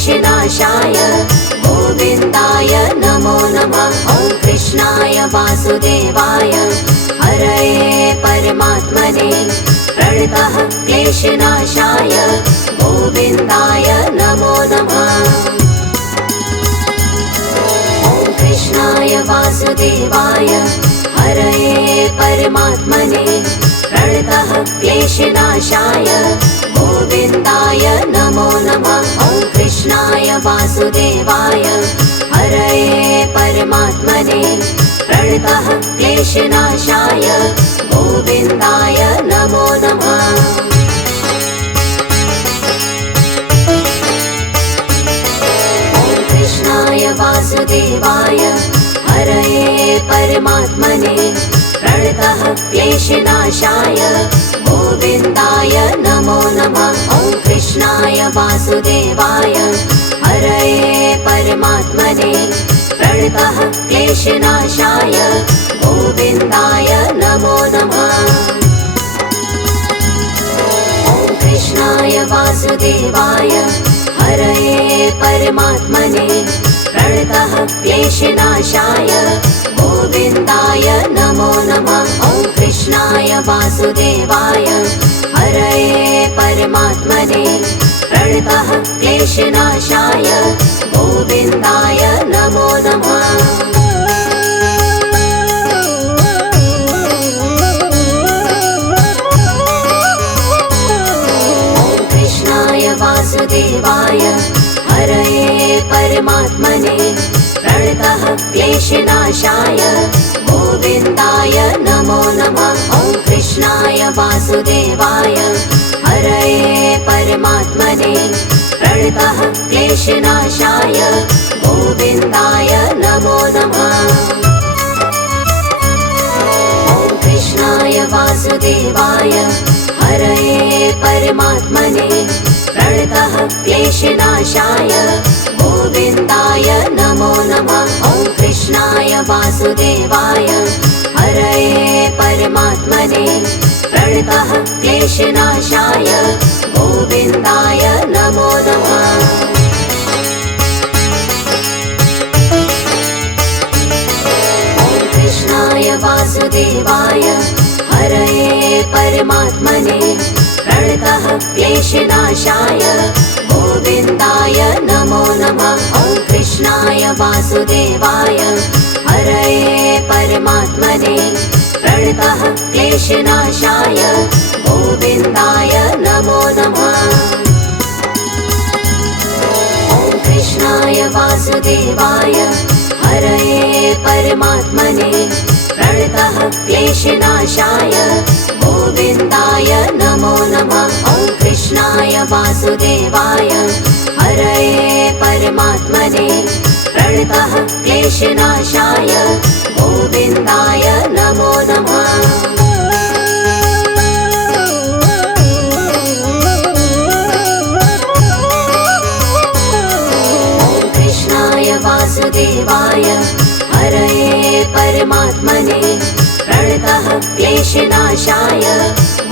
क्लेशनाशाय गोविन्दाय नमो नमः। ॐ कृष्णाय वासुदेवाय हरये परमात्मने प्रणतः क्लेशनाशाय गोविन्दाय नमो नमः। ॐ कृष्णाय वासुदेवाय हरये परमात्मने प्रणतः क्लेशनाशाय गोविन्दाय नमो नमः। ॐ कृष्णाय वासुदेवाय हरये परमात्मने प्रणतः क्लेशनाशाय गोविन्दाय नमो नमः। ॐ कृष्णाय वासुदेवाय हरये परमात्मने प्रणतः क्लेशनाशाय गोविन्दाय नमो नमः। ॐ कृष्णाय वासुदेवाय हरये परमात्मने प्रणतः क्लेशनाशाय गोविन्दाय नमो नमः। ॐ कृष्णाय वासुदेवाय हरये परमात्मने प्रणतः क्लेशनाशाय गोविन्दाय नमो नमः। ॐ कृष्णाय वासुदेवाय हरये परमात्मने प्रणतः क्लेशनाशाय गोविन्दाय नमो नमः। ॐ कृष्णाय वासुदेवाय हरये परमात्मने प्रणतः क्लेशनाशाय गोविन्दाय नमो नमः। ॐ कृष्णाय वासुदेवाय हरये परमात्मने प्रणतः क्लेशनाशाय गोविन्दाय नमो नमः। ॐ कृष्णाय वासुदेवाय हरये परमात्मने प्रणतः क्लेशनाशाय गोविन्दाय नमो नमः। ॐ कृष्णाय वासुदेवाय हरये परमात्मने प्रणतः क्लेशनाशाय गोविन्दाय नमो नमः। ॐ कृष्णाय वासुदेवाय हरये परमात्मने प्रणतः क्लेशनाशाय गोविन्दाय नमो नमः। ॐ कृष्णाय वासुदेवाय हरये परमात्मने प्रणतः क्लेशनाशाय गोविन्दाय नमो नमः। ॐ कृष्णाय वासुदेवाय हरये परमात्मने प्रणतः क्लेशनाशाय गोविन्दाय नमो नमः। ॐ कृष्णाय वासुदेवाय हरये परमात्मने प्रणतः क्लेशनाशाय गोविन्दाय नमो नमः। ॐ कृष्णाय वासुदेवाय हरये परमात्मने प्रणतः क्लेशनाशाय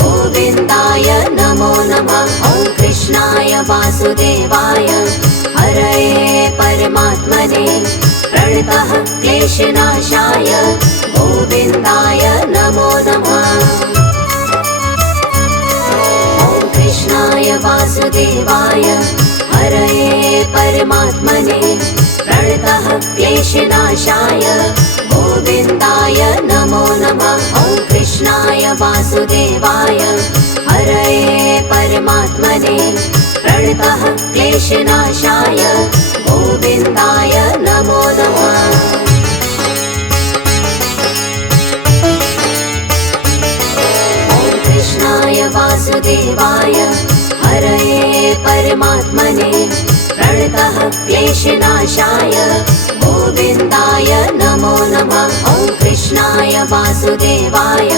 गोविन्दाय नमो नमः। ॐ कृष्णाय वासुदेवाय हरये परमात्मने प्रणतः क्लेशनाशाय गोविन्दाय नमो नमः। ॐ कृष्णाय वासुदेवाय हरये परमात्मने प्रणतः क्लेशनाशाय गोविन्दाय नमो नमः। ॐ कृष्णाय वासुदेवाय हरये परमात्मने प्रणतः क्लेशनाशाय गोविन्दाय नमो नमः। ॐ कृष्णाय वासुदेवाय हरये परमात्मने प्रणतः क्लेशनाशाय गोविन्दाय नमो नमः। ॐ कृष्णाय वासुदेवाय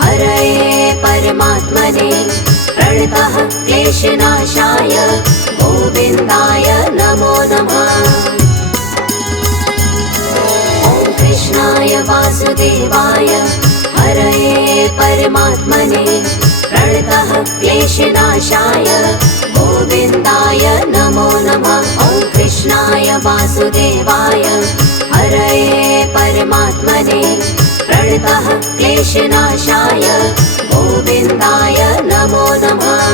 हरये परमात्मने प्रणतः क्लेशनाशाय गोविन्दाय नमो नमः। ॐ कृष्णाय वासुदेवाय हरये परमात्मने प्रणतः क्लेशनाशाय गोविन्दाय नमो नमः। वासुदेवाय हरये परमात्मने प्रणतः क्लेशनाशाय गोविन्दाय नमो नमः।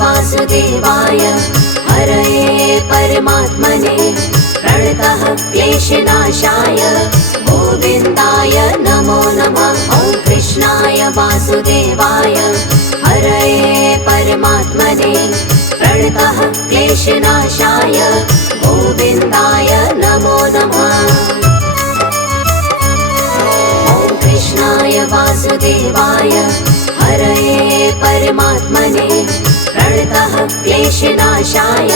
वासुदेवाय हरये परमात्मने प्रणतः क्लेशनाशाय गोविन्दाय नमो नमः। ॐ कृष्णाय वासुदेवाय हरये परमात्मने प्रणतः क्लेशनाशाय गोविन्दाय नमो नमः। ॐ कृष्णाय वासुदेवाय हरये परमात्मने प्रणतः क्लेशनाशाय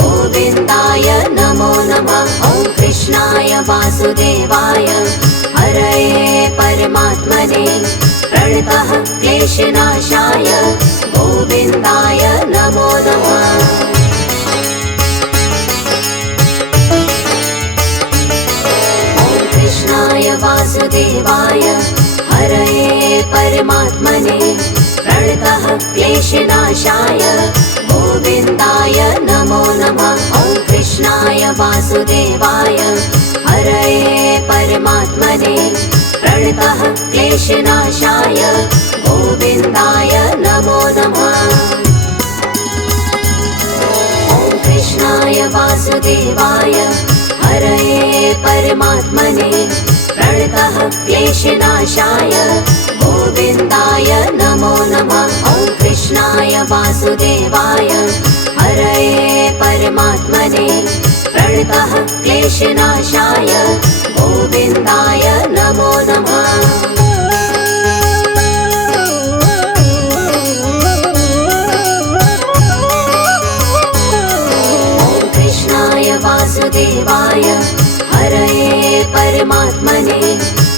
गोविन्दाय नमो नमः। ॐ कृष्णाय वासुदेवाय हरये परमात्मने प्रणतः क्लेशनाशाय गोविन्दाय नमो नमः। ॐ कृष्णाय वासुदेवाय हरये परमात्मने प्रणतः क्लेशनाशाय गोविन्दाय नमो नमः। ॐ कृष्णाय वासुदेवाय हरये परमात्मने प्रणतः क्लेशनाशाय गोविन्दाय नमो नमः। ॐ कृष्णाय वासुदेवाय हरये परमात्मने प्रणतः क्लेशनाशाय गोविन्दाय नमो नमः। ॐ कृष्णाय वासुदेवाय हरये परमात्मने प्रणतः क्लेशनाशाय गोविन्दाय नमो नमः। ॐ कृष्णाय वासुदेवाय हरये परमात्मने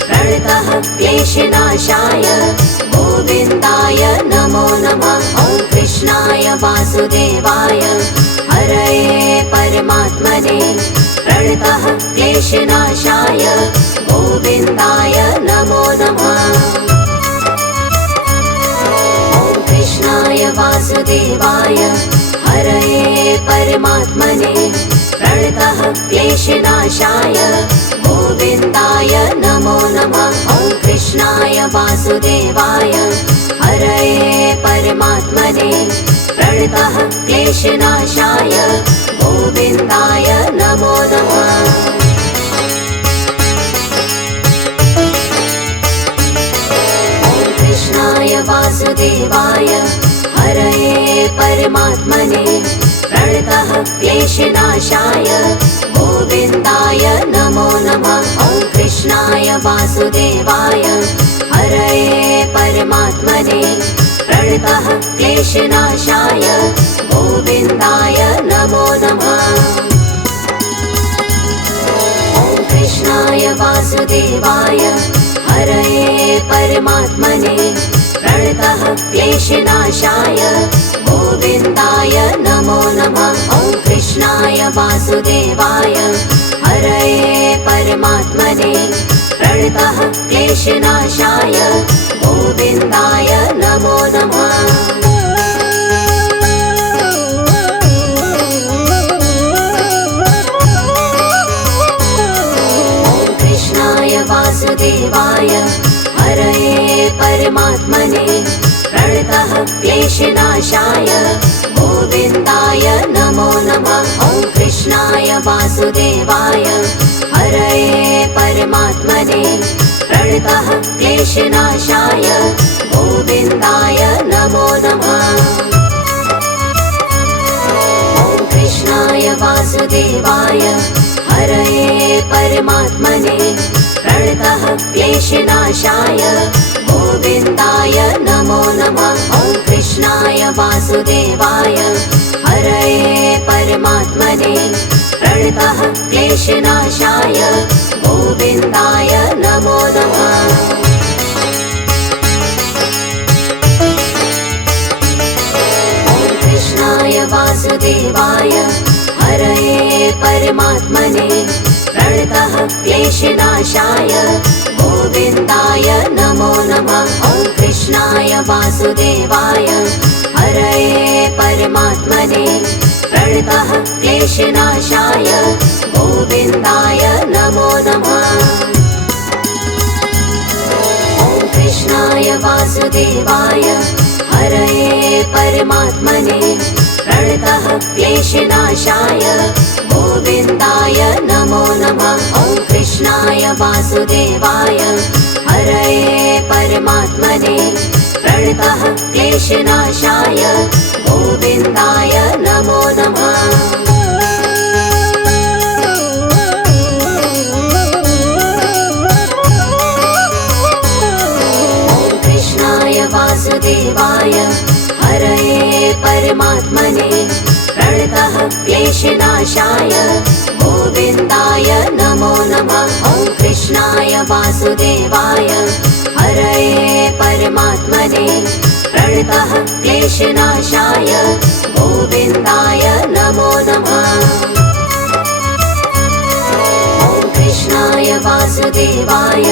प्रणतः क्लेशनाशाय गोविन्दाय नमो नमः। ॐ कृष्णाय वासुदेवाय हरये परमात्मने प्रणतः क्लेशनाशाय गोविन्दाय नमो नमः। ॐ कृष्णाय वासुदेवाय हरये परमात्मने प्रणतः क्लेशनाशाय गोविन्दाय नमो नमः। ॐ कृष्णाय वासुदेवाय हरये परमात्मने प्रणतः क्लेशनाशाय गोविन्दाय नमो नमः। ॐ कृष्णाय वासुदेवाय हरये परमात्मने प्रणतः क्लेशनाशाय गोविन्दाय नमो नमः। ॐ कृष्णाय वासुदेवाय हरये परमात्मने प्रणतः क्लेशनाशाय गोविन्दाय नमो नमः। ॐ कृष्णाय वासुदेवाय हरये परमात्मने प्रणतः क्लेशनाशाय गोविन्दाय नमो नमः। ॐ कृष्णाय वासुदेवाय हरये परमात्मने प्रणतः क्लेशनाशाय गोविन्दाय नमो नमः। ॐ कृष्णाय वासुदेवाय हरये परमात्मने प्रणतः क्लेशनाशाय गोविन्दाय नमो नमः। ॐ कृष्णाय वासुदेवाय हरये परमात्मने प्रणतः क्लेशनाशाय गोविन्दाय नमो नमः। ॐ कृष्णाय वासुदेवाय हरये परमात्मने प्रणतः क्लेशनाशाय गोविन्दाय नमो नमः। ॐ कृष्णाय वासुदेवाय हरये परमात्मने प्रणतः क्लेशनाशाय गोविन्दाय नमो नमः। ॐ कृष्णाय वासुदेवाय हरये परमात्मने प्रणतः क्लेशनाशाय गोविन्दाय नमो नमः। वासुदेवाय हरये परमात्मने प्रणतः क्लेशनाशाय गोविन्दाय नमो नमः। ॐ कृष्णाय वासुदेवाय हरये परमात्मने प्रणतः क्लेशनाशाय गोविन्दाय नमो नमः। ॐ कृष्णाय वासुदेवाय हरये परमात्मने प्रणतः क्लेशनाशाय गोविन्दाय नमो नमः। ॐ कृष्णाय वासुदेवाय हरये परमात्मने प्रणतः क्लेशनाशाय गोविन्दाय नमो नमः। ॐ कृष्णाय वासुदेवाय हरये परमात्मने प्रणतः क्लेशनाशाय गोविन्दाय नमो नमः। ॐ कृष्णाय वासुदेवाय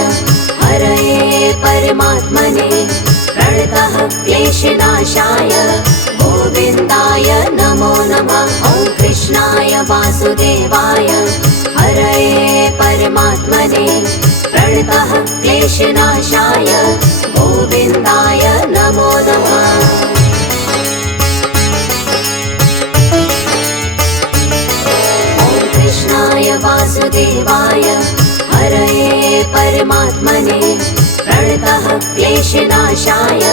हरये परमात्मने प्रणतः क्लेशनाशाय गोविन्दाय नमो नमः। ॐ कृष्णाय वासुदेवाय हरये परमात्मने प्रणतः क्लेशनाशाय गोविन्दाय नमो नमः। ॐ कृष्णाय वासुदेवाय हरये परमात्मने प्रणतः क्लेशनाशाय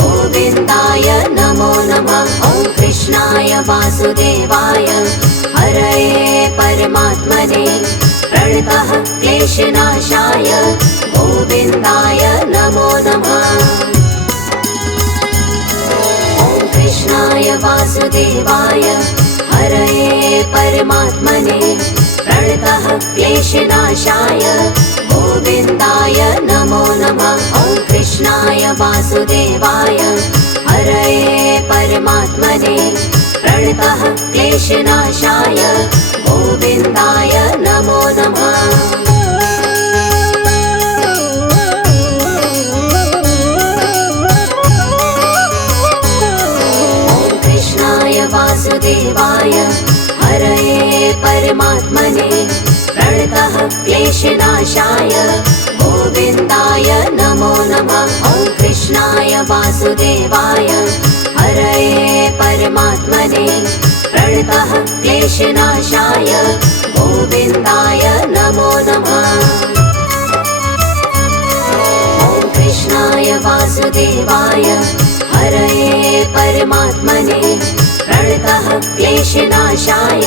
गोविन्दाय नमो नमः। ॐ कृष्णाय वासुदेवाय हरये परमात्मने प्रणतः क्लेशनाशाय गोविन्दाय नमो नमः। ॐ कृष्णाय वासुदेवाय हरये परमात्मने प्रणतः क्लेशनाशाय गोविन्दाय नमो नमः। ॐ कृष्णाय वासुदेवाय हरये परमात्मने प्रणतः क्लेशनाशाय गोविन्दाय नमो नमः। ॐ कृष्णाय वासुदेवाय हरये परमात्मने प्रणतः क्लेशनाशाय गोविन्दाय नमो नमः। ॐ कृष्णाय वासुदेवाय हरये परमात्मने प्रणतः क्लेशनाशाय गोविन्दाय नमो नमः। ॐ कृष्णाय वासुदेवाय हरये परमात्मने प्रणतः क्लेशनाशाय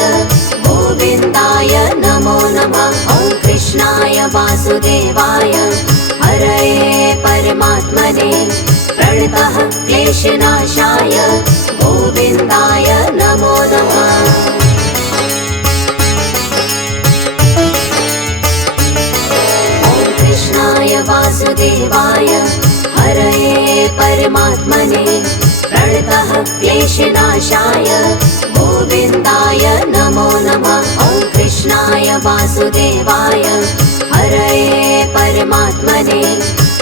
गोविन्दाय नमो नमः। ॐ कृष्णाय वासुदेवाय हरये परमात्मने प्रणतः क्लेशनाशाय गोविन्दाय नमो नमः। ॐ कृष्णाय वासुदेवाय हरये परमात्मने प्रणतः क्लेशनाशाय गोविन्दाय नमो नमः। ॐ कृष्णाय वासुदेवाय हरये परमात्मने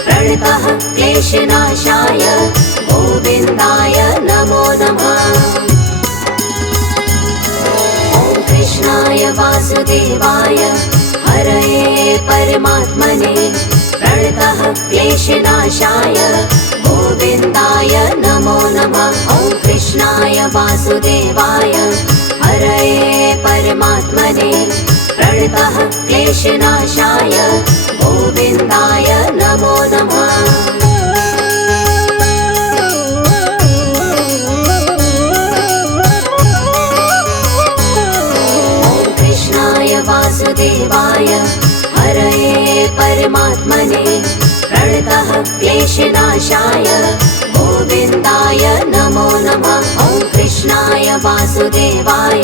प्रणतः क्लेशनाशाय गोविन्दाय नमो नमः। ॐ कृष्णाय वासुदेवाय हरये परमात्मने प्रणतः क्लेशनाशाय गोविन्दाय नमो नमः। ॐ कृष्णाय वासुदेवाय हरये परमात्मने प्रणतः क्लेशनाशाय गोविन्दाय नमो नमः। ॐ कृष्णाय वासुदेवाय हरये परमात्मने प्रणतः क्लेशनाशाय गोविन्दाय नमो नमः। ॐ कृष्णाय वासुदेवाय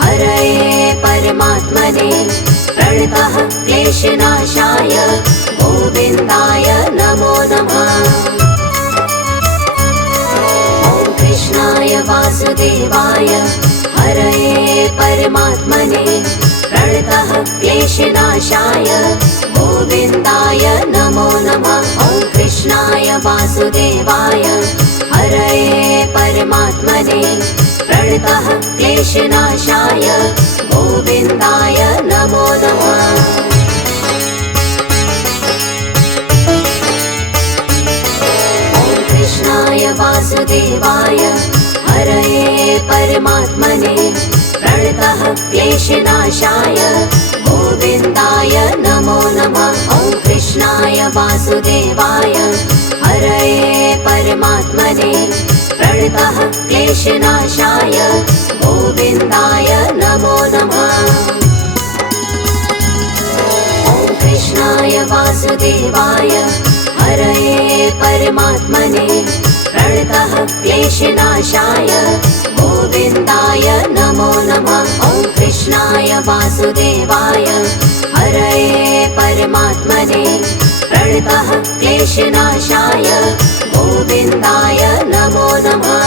हरये परमात्मने प्रणतः क्लेशनाशाय गोविन्दाय नमो नमः। ॐ कृष्णाय वासुदेवाय हरये परमात्मने प्रणतः क्लेशनाशाय गोविन्दाय नमो नमः। ॐ कृष्णाय वासुदेवाय परमात्मने प्रणतः क्लेशनाशाय गोविन्दाय नमो नमः। कृष्णाय वासुदेवाय हरये परमात्मने प्रणतः क्लेशनाशाय गोविन्दाय नमो नमः। ॐ कृष्णाय वासुदेवाय हरये परमात्मने प्रणतः क्लेशनाशाय गोविन्दाय नमो नमः। ॐ कृष्णाय वासुदेवाय हरये परमात्मने प्रणतः क्लेशनाशाय गोविन्दाय नमो नमः। ॐ कृष्णाय वासुदेवाय हरये परमात्मने प्रणतः क्लेशनाशाय गोविन्दाय नमो नमः।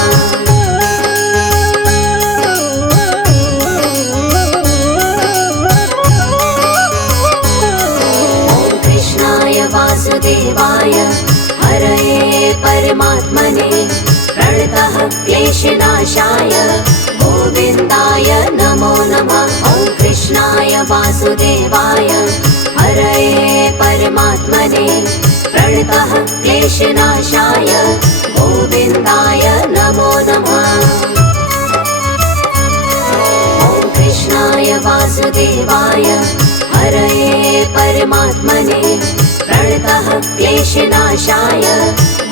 वासुदेवाय हरये परमात्मने प्रणतः क्लेशनाशाय गोविन्दाय नमो नमः। ॐ कृष्णाय वासुदेवाय हरये परमात्मने प्रणतः क्लेशनाशाय गोविन्दाय नमो नमः। ॐ कृष्णाय वासुदेवाय हरये परमात्मने प्रणतः क्लेशनाशाय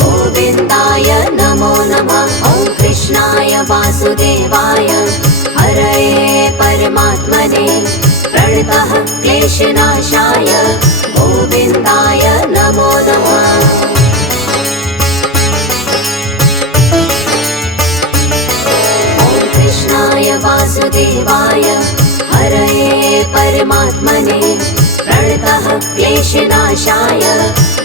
गोविन्दाय नमो नमः। ॐ कृष्णाय वासुदेवाय हरये परमात्मने प्रणतः क्लेशनाशाय गोविन्दाय नमो नमः। ॐ कृष्णाय वासुदेवाय हरये परमात्मने प्रणतः क्लेशनाशाय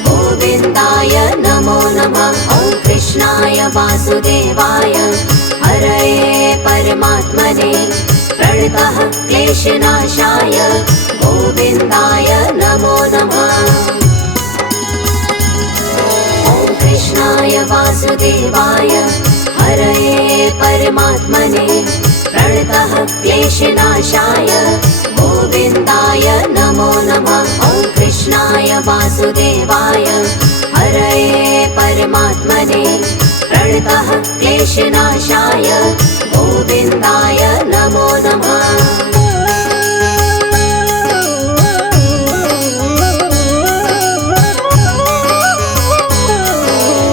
गोविन्दाय नमो नमः। ॐ कृष्णाय वासुदेवाय हरये परमात्मने प्रणतः क्लेशनाशाय गोविन्दाय नमो नमः। ॐ कृष्णाय वासुदेवाय हरये परमात्मने प्रणतः क्लेशनाशाय गोविन्दाय नमो नमः। ॐ कृष्णाय वासुदेवाय हरये परमात्मने प्रणतः क्लेशनाशाय गोविन्दाय नमो नमः।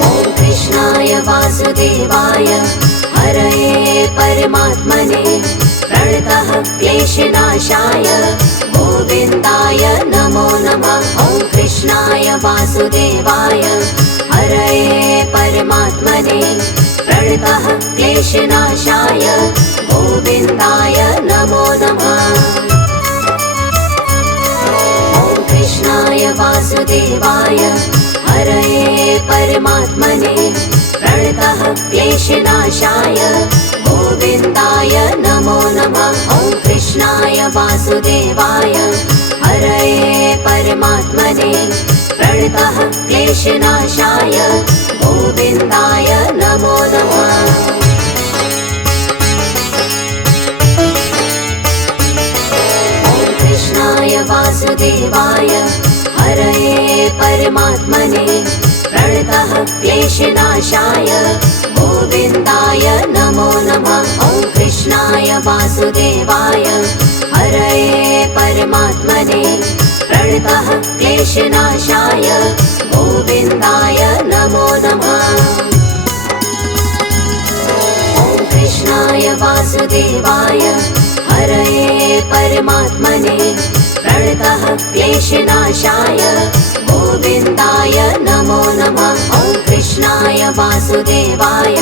ॐ कृष्णाय वासुदेवाय हरये परमात्मने प्रणतः क्लेशनाशाय गोविन्दाय नमो नमः। ॐ कृष्णाय वासुदेवाय हरये परमात्मने प्रणतः क्लेशनाशाय गोविन्दाय नमो नमः। ॐ कृष्णाय वासुदेवाय हरये परमात्मने प्रणतः क्लेशनाशाय गोविन्दाय नमो नमः। ॐ कृष्णाय वासुदेवाय हरये परमात्मने प्रणतः क्लेशनाशाय गोविन्दाय नमो नमः। ॐ कृष्णाय वासुदेवाय हरये परमात्मने प्रणतः क्लेशनाशाय गोविन्दाय नमो नमः। ॐ कृष्णाय वासुदेवाय हरये परमात्मने प्रणतः क्लेशनाशाय गोविन्दाय नमो नमः। ॐ कृष्णाय वासुदेवाय हरये परमात्मने प्रणतः क्लेशनाशाय गोविन्दाय नमो नमः। ॐ कृष्णाय वासुदेवाय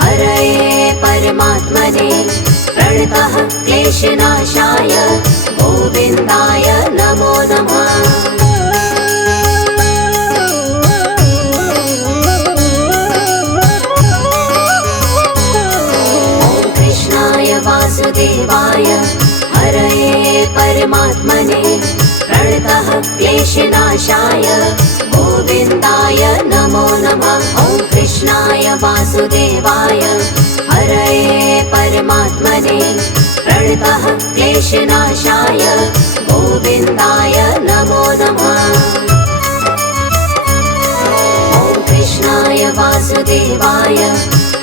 हरये परमात्मने प्रणतः क्लेशनाशाय गोविन्दाय नमो नमः। ॐ कृष्णाय वासुदेवाय हरये परमात्मने प्रणतः क्लेशनाशाय गोविन्दाय नमो नमः। ॐ कृष्णाय वासुदेवाय हरये परमात्मने प्रणतः क्लेशनाशाय गोविन्दाय नमो नमः। ॐ कृष्णाय वासुदेवाय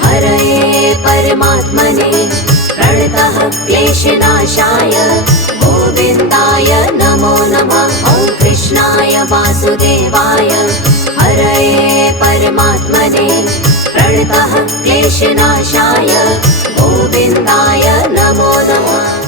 हरये परमात्मने प्रणतः क्लेशनाशाय गोविन्दाय नमो नमः। ॐ कृष्णाय वासुदेवाय हरये परमात्मने प्रणतः क्लेशनाशाय गोविन्दाय नमो नमः।